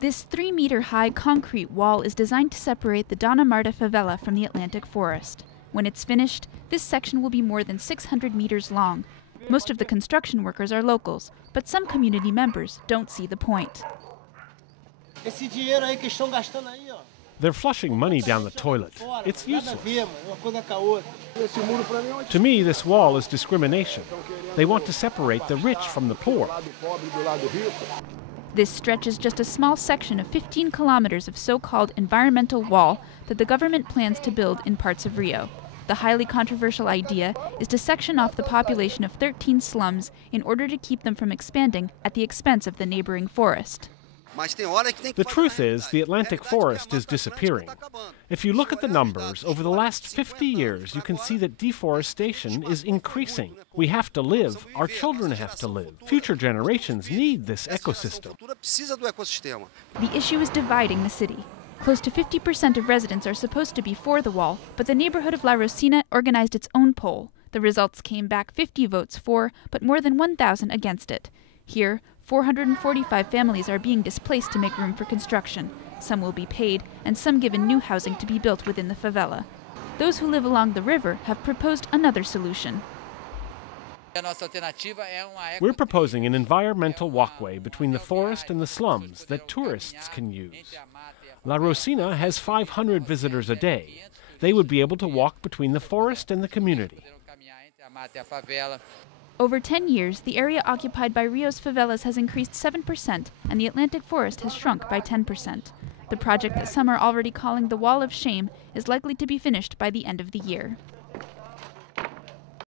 This 3-meter-high concrete wall is designed to separate the Dona Marta favela from the Atlantic forest. When it's finished, this section will be more than 600 meters long. Most of the construction workers are locals, but some community members don't see the point. They're flushing money down the toilet. It's useless. To me, this wall is discrimination. They want to separate the rich from the poor. This stretch is just a small section of 15 kilometers of so-called environmental wall that the government plans to build in parts of Rio. The highly controversial idea is to section off the population of 13 slums in order to keep them from expanding at the expense of the neighboring forest. The truth is, the Atlantic forest is disappearing. If you look at the numbers, over the last 50 years, you can see that deforestation is increasing. We have to live. Our children have to live. Future generations need this ecosystem. The issue is dividing the city. Close to 50% of residents are supposed to be for the wall, but the neighborhood of La Rosina organized its own poll. The results came back 50 votes for, but more than 1,000 against it. Here, 445 families are being displaced to make room for construction. Some will be paid, and some given new housing to be built within the favela. Those who live along the river have proposed another solution. We're proposing an environmental walkway between the forest and the slums that tourists can use. La Rosina has 500 visitors a day. They would be able to walk between the forest and the community. Over 10 years, the area occupied by Rio's favelas has increased 7%, and the Atlantic forest has shrunk by 10%. The project that some are already calling the Wall of Shame is likely to be finished by the end of the year.